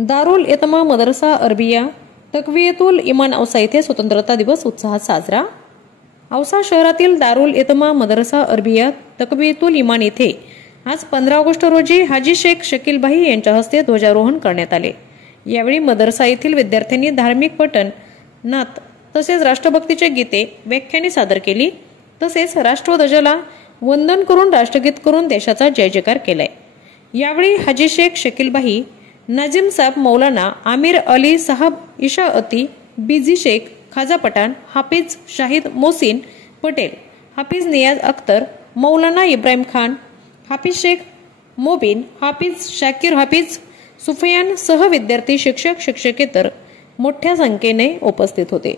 दारुल एतमा मदरसा Arabia तकवियतुल इमान औसा येथे स्वतंत्रता दिवस उत्साहात साजरा। औसा शहरातील दारुल एतमा मदरसा अरबिया तकवियतुल इमान येथे आज 15 ऑगस्ट रोजी हाजी शेख शकील भाई यांच्या हस्ते ध्वजारोहण करण्यात आले। यावेळी मदरसा येथील विद्यार्थ्यांनी धार्मिक पठण, नात तसेच राष्ट्रभक्तीचे गीते, व्याख्याने सादर केली। तसेच राष्ट्रध्वजाला वंदन करून राष्ट्रगीत करून देशाचा जय जयकार केलाय। यावेळी हाजी शेख शकील भाई, नाजिम साहब मौलाना आमिर अली साहब इशाअती, बीजी शेख, खाजा पठाण, हाफिज शाहिद मोहसिन पटेल, हाफिज नियाज अख्तर, मौलाना इब्राहिम खान, हाफिज शेख मोबिन, हाफिज शाकिर, हाफिज सुफियान सह विद्यार्थी, शिक्षक, शिक्षकेतर मोठ्या संख्येने उपस्थित होते।